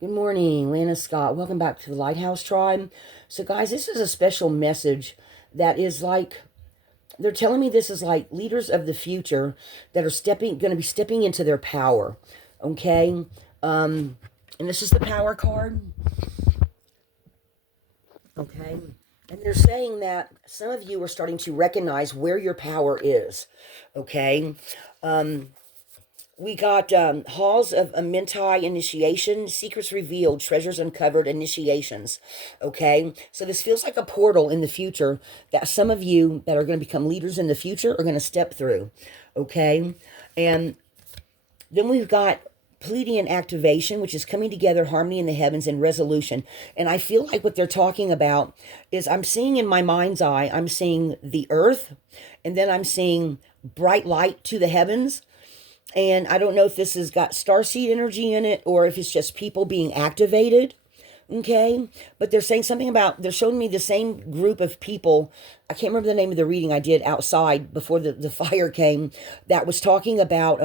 Good morning, Lana Scott. Welcome back to the Lighthouse Tribe. So, guys, this is a special message that is like they're telling me this is like leaders of the future that are going to be stepping into their power. Okay, and this is the power card. Okay, and they're saying that some of you are starting to recognize where your power is. Okay, um, we got halls of Amentai initiation, secrets revealed, treasures uncovered, initiations. Okay, so this feels like a portal in the future that some of you that are going to become leaders in the future are going to step through. Okay, and then we've got Pleiadian activation, which is coming together, harmony in the heavens, and resolution. And I feel like what they're talking about is I'm seeing in my mind's eye, I'm seeing the earth, and then I'm seeing bright light to the heavens, and I don't know if this has got starseed energy in it or if it's just people being activated. Okay. But they're saying something about, they're showing me the same group of people. I can't remember the name of the reading I did outside before the fire came that was talking about,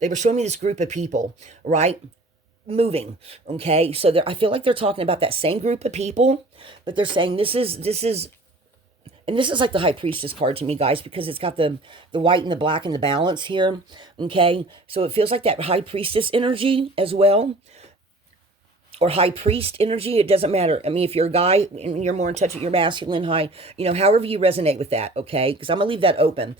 they were showing me this group of people, right? Moving. Okay. So I feel like they're talking about that same group of people, but they're saying this is like the high priestess card to me, guys, because it's got the white and the black and the balance here. Okay, so it feels like that high priestess energy as well, or high priest energy. It doesn't matter. I mean, if you're a guy and you're more in touch with your masculine high, however you resonate with that. Okay, because I'm gonna leave that open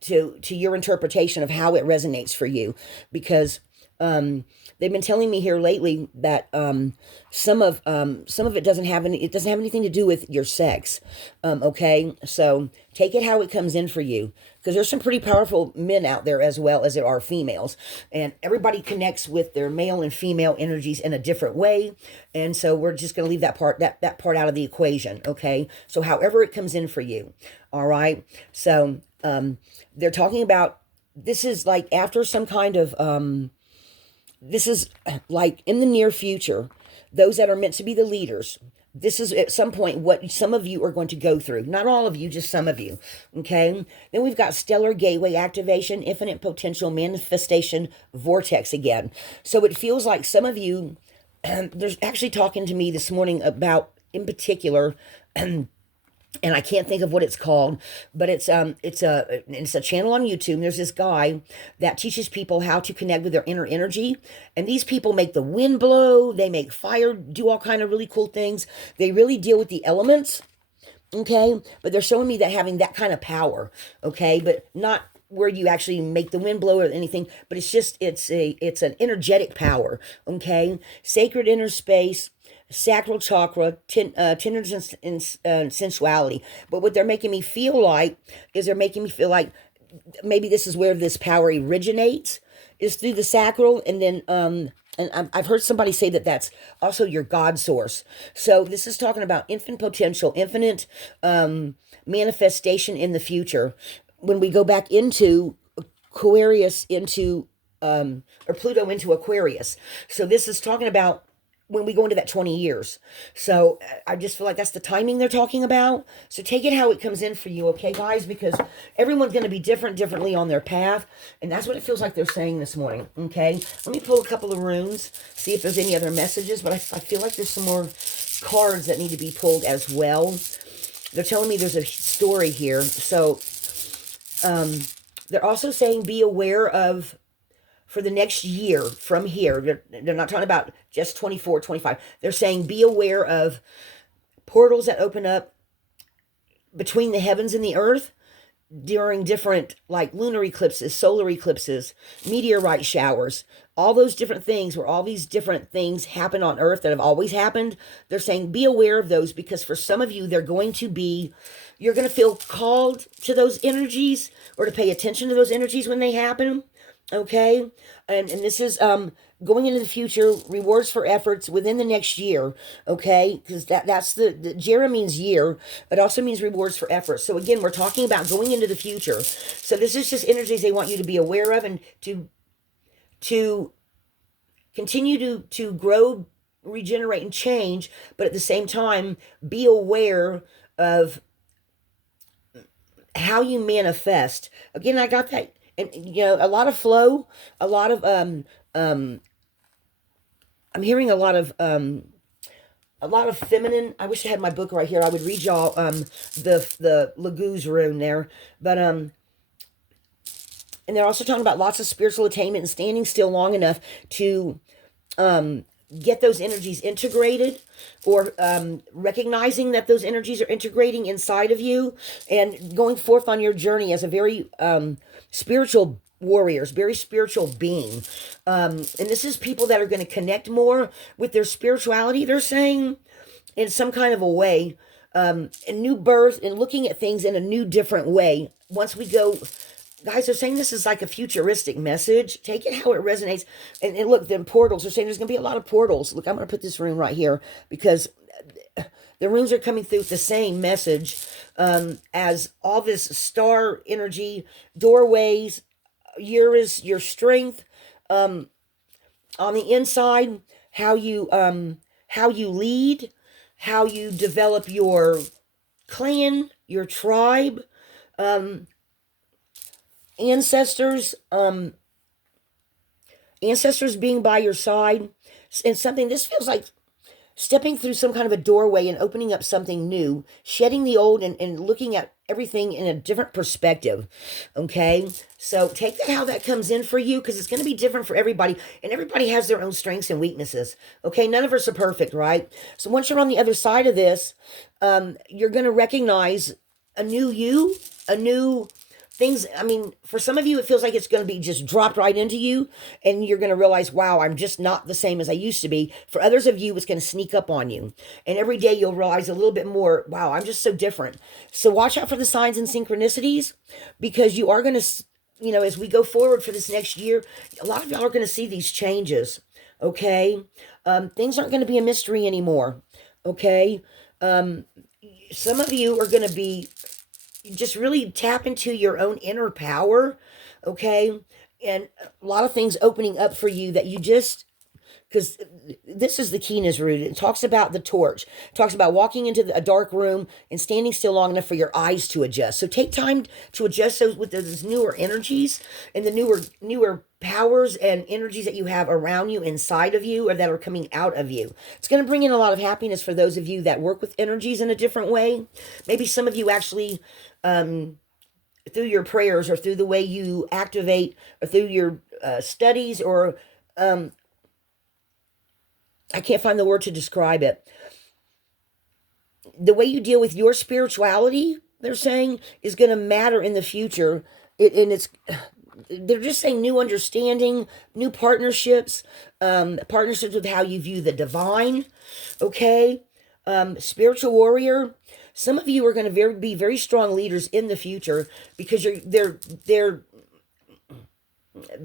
to your interpretation of how it resonates for you, because they've been telling me here lately that some of it doesn't have anything to do with your sex. Okay, so take it how it comes in for you, because there's some pretty powerful men out there as well as there are females, and everybody connects with their male and female energies in a different way. And so we're just going to leave that part out of the equation. Okay, so however it comes in for you. All right, so they're talking about, this is like after some kind of this is like in the near future, those that are meant to be the leaders. This is at some point what some of you are going to go through. Not all of you, just some of you. Okay. Then we've got stellar gateway activation, infinite potential manifestation vortex again. So it feels like some of you, there's actually talking to me this morning about, in particular, and I can't think of what it's called, but it's a channel on YouTube. And there's this guy that teaches people how to connect with their inner energy, and these people make the wind blow, they make fire do all kind of really cool things. They really deal with the elements, okay? But they're showing me that having that kind of power, okay, but not where you actually make the wind blow or anything, but it's an energetic power, okay? Sacred inner space, sacral chakra, tenderness and sensuality. But what they're making me feel like is they're making me feel like maybe this is where this power originates, is through the sacral. And then and I've heard somebody say that that's also your God source. So this is talking about infinite potential, infinite manifestation in the future. When we go back into Aquarius, into or Pluto into Aquarius. So this is talking about when we go into that 20 years. So I just feel like that's the timing they're talking about. So take it how it comes in for you, okay, guys? Because everyone's going to be differently on their path. And that's what it feels like they're saying this morning, okay? Let me pull a couple of runes, see if there's any other messages. But I feel like there's some more cards that need to be pulled as well. They're telling me there's a story here. So they're also saying be aware of, for the next year from here, they're not talking about just 24, 25. They're saying be aware of portals that open up between the heavens and the earth during different, like, lunar eclipses, solar eclipses, meteorite showers, all those different things where all these different things happen on earth that have always happened. They're saying be aware of those, because for some of you, you're going to feel called to those energies, or to pay attention to those energies when they happen. Okay, and this is going into the future, rewards for efforts within the next year. Okay, because that's the Jera means year. It also means rewards for efforts. So again, we're talking about going into the future. So this is just energies they want you to be aware of, and to continue to grow, regenerate, and change, but at the same time be aware of how you manifest. Again, I got that. And a lot of flow, a lot of I'm hearing a lot of feminine. I wish I had my book right here. I would read y'all the Laguz rune there. But and they're also talking about lots of spiritual attainment and standing still long enough to um get those energies integrated, or recognizing that those energies are integrating inside of you and going forth on your journey as a very spiritual warriors, very spiritual being. And this is people that are going to connect more with their spirituality, they're saying, in some kind of a way, a new birth and looking at things in a new, different way. Once we go, guys are saying this is like a futuristic message. Take it how it resonates. And look, the portals are saying there's going to be a lot of portals. Look, I'm going to put this room right here because the runes are coming through with the same message, as all this star energy, doorways, your strength, on the inside, how you lead, how you develop your clan, your tribe, ancestors, ancestors being by your side, and something. This feels like stepping through some kind of a doorway and opening up something new, shedding the old, and looking at everything in a different perspective. Okay, so take that how that comes in for you, because it's going to be different for everybody, and everybody has their own strengths and weaknesses. Okay, none of us are perfect, right? So once you're on the other side of this, you're going to recognize a new you, a new things. I mean, for some of you, it feels like it's going to be just dropped right into you, and you're going to realize, wow, I'm just not the same as I used to be. For others of you, it's going to sneak up on you, and every day you'll realize a little bit more, wow, I'm just so different. So watch out for the signs and synchronicities, because you are going to, as we go forward for this next year, a lot of y'all are going to see these changes. Okay, things aren't going to be a mystery anymore. Okay, some of you are going to be just really tap into your own inner power. Okay, and a lot of things opening up for you that you just, because this is the keenness root. It talks about the torch. It talks about walking into a dark room and standing still long enough for your eyes to adjust. So take time to adjust those with those newer energies and the newer powers and energies that you have around you, inside of you, or that are coming out of you. It's going to bring in a lot of happiness for those of you that work with energies in a different way. Maybe some of you actually, through your prayers, or through the way you activate, or through your studies, or I can't find the word to describe it. The way you deal with your spirituality, they're saying, is going to matter in the future. They're just saying new understanding, new partnerships, partnerships with how you view the divine. Okay, spiritual warrior. Some of you are going to be very strong leaders in the future, because they're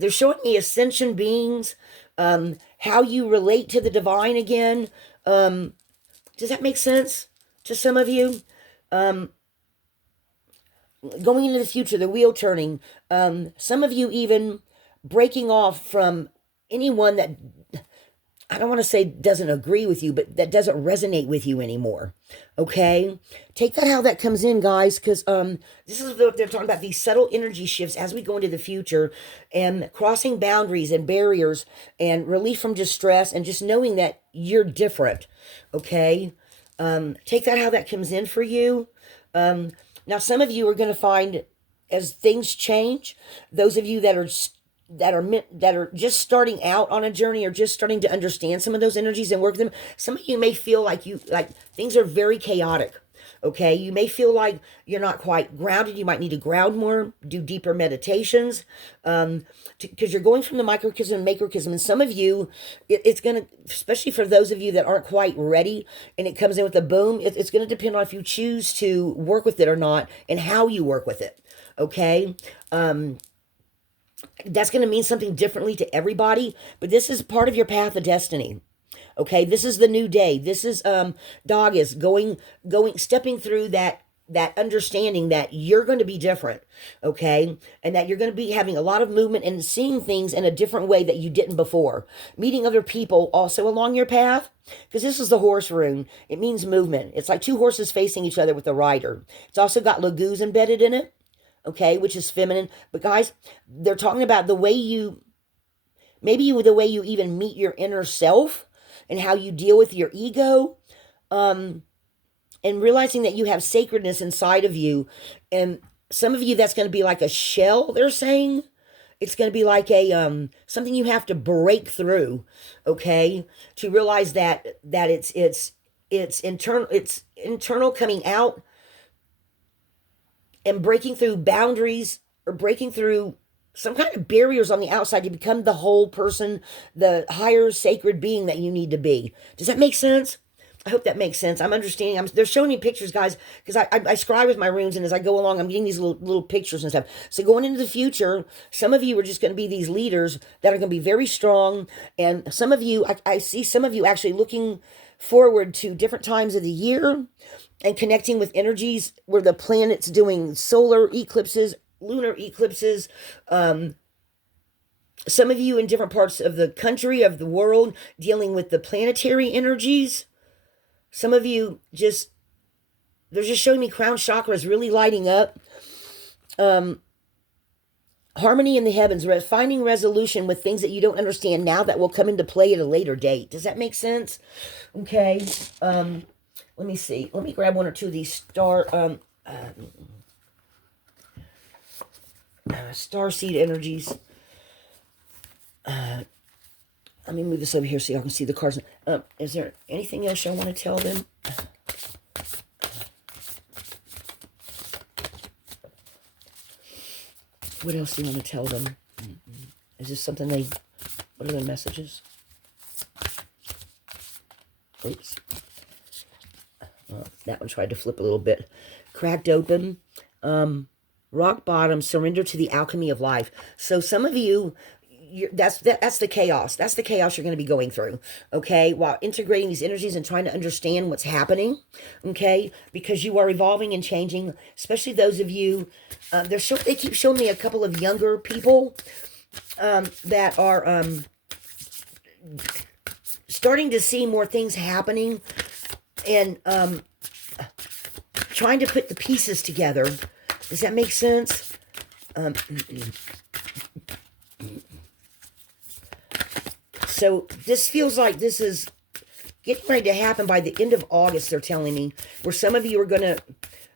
showing me ascension beings, how you relate to the divine again. Does that make sense to some of you? Going into the future, the wheel turning. Some of you even breaking off from anyone that, I don't want to say doesn't agree with you, but that doesn't resonate with you anymore. Okay? Take that how that comes in, guys, because this is what they're talking about, these subtle energy shifts as we go into the future, and crossing boundaries and barriers, and relief from distress, and just knowing that you're different. Okay? Take that how that comes in for you. Now, some of you are going to find, as things change, those of you that are just starting out on a journey, or just starting to understand some of those energies and work them. Some of you may feel like things are very chaotic. Okay, you may feel like you're not quite grounded. You might need to ground more, do deeper meditations, because you're going from the microcosm and macrocosm. And some of you, it's going to, especially for those of you that aren't quite ready, and it comes in with a boom, it's going to depend on if you choose to work with it or not, and how you work with it. Okay, that's going to mean something differently to everybody, but this is part of your path of destiny. Okay, this is the new day. This is dog is stepping through that understanding that you're going to be different. Okay, and that you're going to be having a lot of movement and seeing things in a different way that you didn't before. Meeting other people also along your path, because this is the horse rune. It means movement. It's like two horses facing each other with a rider. It's also got Laguz embedded in it. Okay, which is feminine. But guys, they're talking about the way you even meet your inner self. and how you deal with your ego, and realizing that you have sacredness inside of you. And some of you, that's going to be like a shell, they're saying. It's going to be like a something you have to break through, okay, to realize that it's internal coming out, and breaking through boundaries, or breaking through some kind of barriers on the outside to become the whole person, the higher sacred being that you need to be. Does that make sense? I hope that makes sense. I'm understanding. They're showing me pictures, guys, because I scribe with my runes, and as I go along, I'm getting these little pictures and stuff. So going into the future, some of you are just going to be these leaders that are going to be very strong, and some of you, I see some of you actually looking forward to different times of the year and connecting with energies where the planet's doing solar eclipses, lunar eclipses. Some of you in different parts of the country, of the world, dealing with the planetary energies. Some of you just, they're just showing me crown chakra is really lighting up. Harmony in the heavens, finding resolution with things that you don't understand now that will come into play at a later date. Does that make sense? Okay. Let me see. Let me grab one or two of these star seed energies. Let me move this over here so y'all can see the cards. Is there anything else y'all want to tell them? What else do you want to tell them? Is this something what are their messages? Oops. That one tried to flip a little bit. Cracked open. Rock bottom, surrender to the alchemy of life. So some of you, that's the chaos. That's the chaos you're going to be going through, okay? While integrating these energies and trying to understand what's happening, okay? Because you are evolving and changing, especially those of you, they keep showing me a couple of younger people that are starting to see more things happening, and trying to put the pieces together. Does that make sense? So this feels like this is getting ready to happen by the end of August, they're telling me, where some of you are going to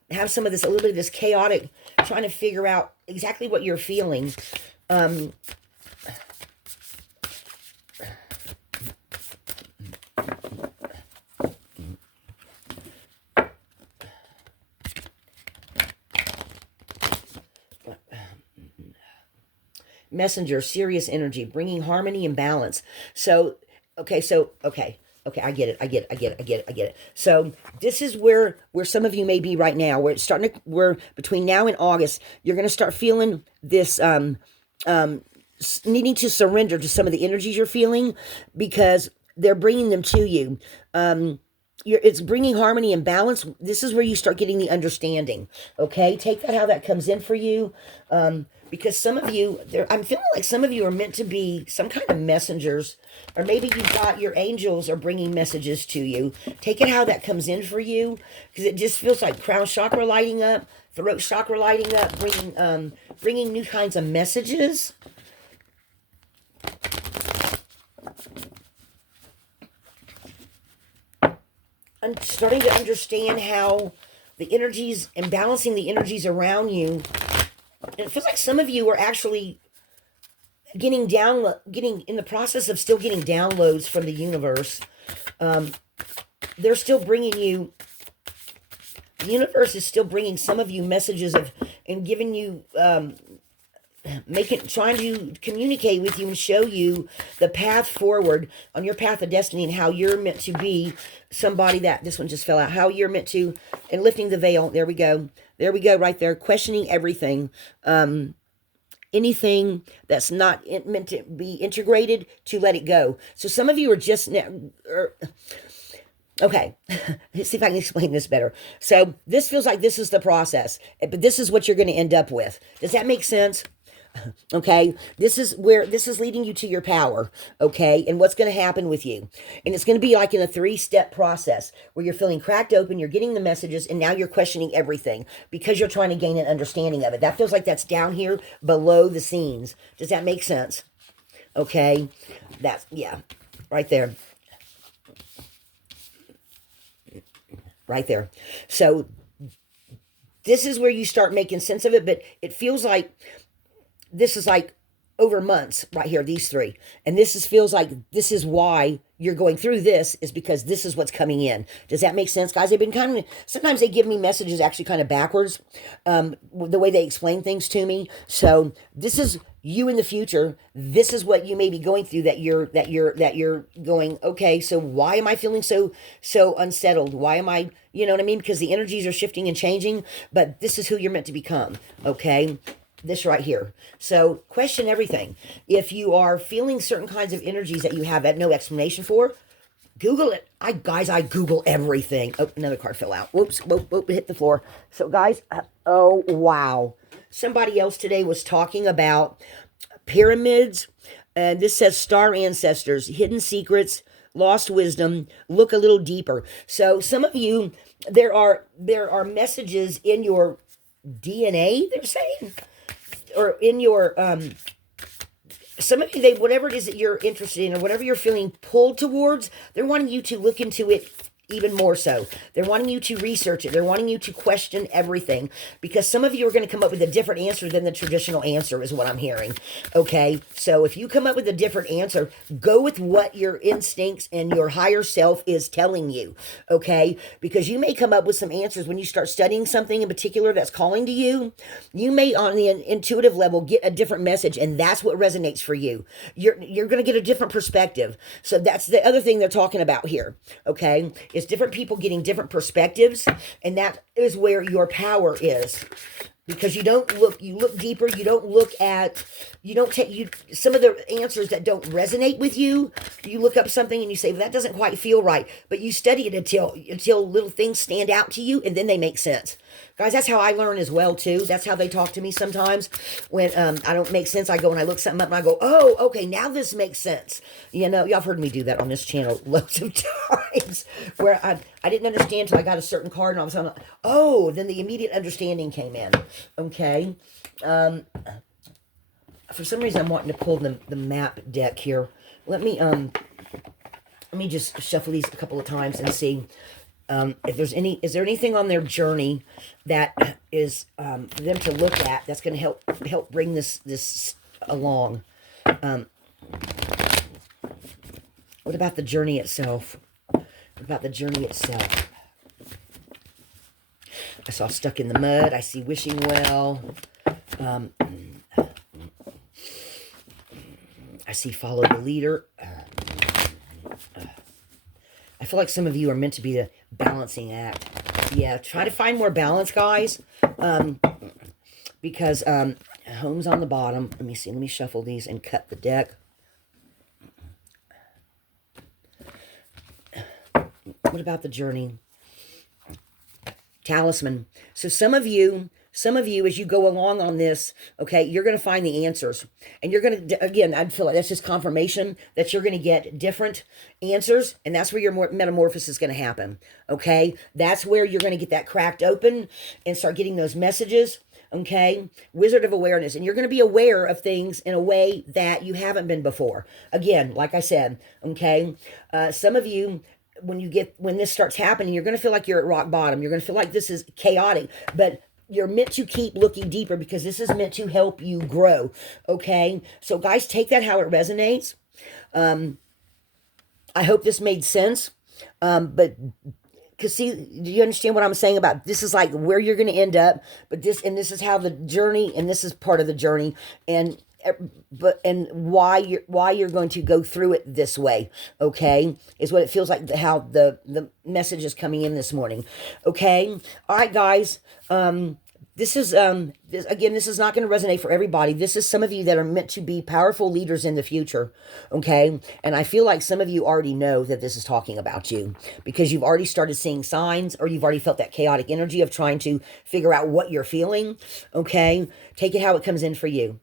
have some of this, a little bit of this chaotic, trying to figure out exactly what you're feeling. Messenger, serious energy, bringing harmony and balance. So, okay, I get it. So this is where some of you may be right now. Where between now and August, you're going to start feeling this needing to surrender to some of the energies you're feeling, because they're bringing them to you. It's bringing harmony and balance. This is where you start getting the understanding. Okay, take that how that comes in for you. Because some of you, I'm feeling like some of you are meant to be some kind of messengers, or maybe you've got your angels are bringing messages to you. Take it how that comes in for you, because it just feels like crown chakra lighting up, throat chakra lighting up, bringing new kinds of messages. I'm starting to understand how the energies and balancing the energies around you. And it feels like some of you are actually getting in the process of still getting downloads from the universe. They're still bringing you, the universe is still bringing some of you messages and giving you, trying to communicate with you and show you the path forward on your path of destiny, and how you're meant to be somebody that, this one just fell out, how you're meant to, and lifting the veil. There we go right there. Questioning everything, anything that's not meant to be integrated, to let it go. So some of you are just okay, let's see if I can explain this better. So this feels like this is the process, but this is what you're going to end up with. Does that make sense? Okay, this is leading you to your power, okay, and what's going to happen with you. And it's going to be like in a 3-step process where you're feeling cracked open, you're getting the messages, and now you're questioning everything because you're trying to gain an understanding of it. That feels like that's down here below the scenes. Does that make sense? Okay, that's, yeah, right there. right there. So this is where you start making sense of it, but it feels like this is like over months right here, these three. And feels like this is why you're going through this, is because this is what's coming in. Does that make sense, guys? They've been kind of, sometimes they give me messages actually kind of backwards, the way they explain things to me. So this is you in the future. This is what you may be going through, that you're going, okay, so why am I feeling so unsettled? Why am I, you know what I mean? Because the energies are shifting and changing, but this is who you're meant to become, okay? This right here. So question everything. If you are feeling certain kinds of energies that you have had no explanation for, Google it. I Google everything. Oh, another card fell out. Whoops, whoop, hit the floor. So guys, oh, wow. Somebody else today was talking about pyramids. And this says star ancestors, hidden secrets, lost wisdom, look a little deeper. So some of you, there are messages in your DNA, they're saying, or in your some of you, whatever it is that you're interested in or whatever you're feeling pulled towards, they're wanting you to look into it even more so. They're wanting you to research it. They're wanting you to question everything, because some of you are going to come up with a different answer than the traditional answer, is what I'm hearing. Okay, so if you come up with a different answer, go with what your instincts and your higher self is telling you. Okay, because you may come up with some answers when you start studying something in particular that's calling to you. You may, on the intuitive level, get a different message, and that's what resonates for you. You're going to get a different perspective. So that's the other thing they're talking about here. Okay, it's different people getting different perspectives, and that is where your power is. Because you look deeper, you don't take some of the answers that don't resonate with you. You look up something and you say, well, that doesn't quite feel right, but you study it until little things stand out to you, and then they make sense. Guys, that's how I learn as well too. That's how they talk to me sometimes. When I don't make sense, I go and I look something up and I go, oh, okay, now this makes sense. You know, y'all have heard me do that on this channel loads of times, where I didn't understand until I got a certain card, and all of a sudden, oh, then the immediate understanding came in. Okay. For some reason, I'm wanting to pull the map deck here. Let me just shuffle these a couple of times and see if there's is there anything on their journey that is for them to look at that's going to help bring this along. What about the journey itself? What about the journey itself? I saw stuck in the mud. I see wishing well. I see follow the leader. I feel like some of you are meant to be the balancing act. Yeah, try to find more balance, guys. Because home's on the bottom. Let me see. Let me shuffle these and cut the deck. What about the journey? Talisman. So some of you, as you go along on this, okay, you're going to find the answers. And you're going to, again, I feel like that's just confirmation that you're going to get different answers. And that's where your metamorphosis is going to happen. Okay, that's where you're going to get that cracked open and start getting those messages. Okay, Wizard of Awareness. And you're going to be aware of things in a way that you haven't been before. Again, like I said, okay, some of you, when this starts happening, you're going to feel like you're at rock bottom. You're going to feel like this is chaotic, but you're meant to keep looking deeper, because this is meant to help you grow. Okay, so guys, take that how it resonates. I hope this made sense. But because see, do you understand what I'm saying about this is like where you're going to end up, but this is how the journey, and this is part of the journey, and why you're going to go through it this way, okay, is what it feels like, how the message is coming in this morning. Okay, all right, guys. This is this is not going to resonate for everybody. This is some of you that are meant to be powerful leaders in the future, okay? And I feel like some of you already know that this is talking about you, because you've already started seeing signs, or you've already felt that chaotic energy of trying to figure out what you're feeling, okay? Take it how it comes in for you.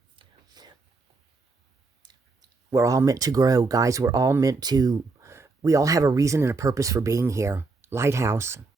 We're all meant to grow, guys. We all have a reason and a purpose for being here. Lighthouse.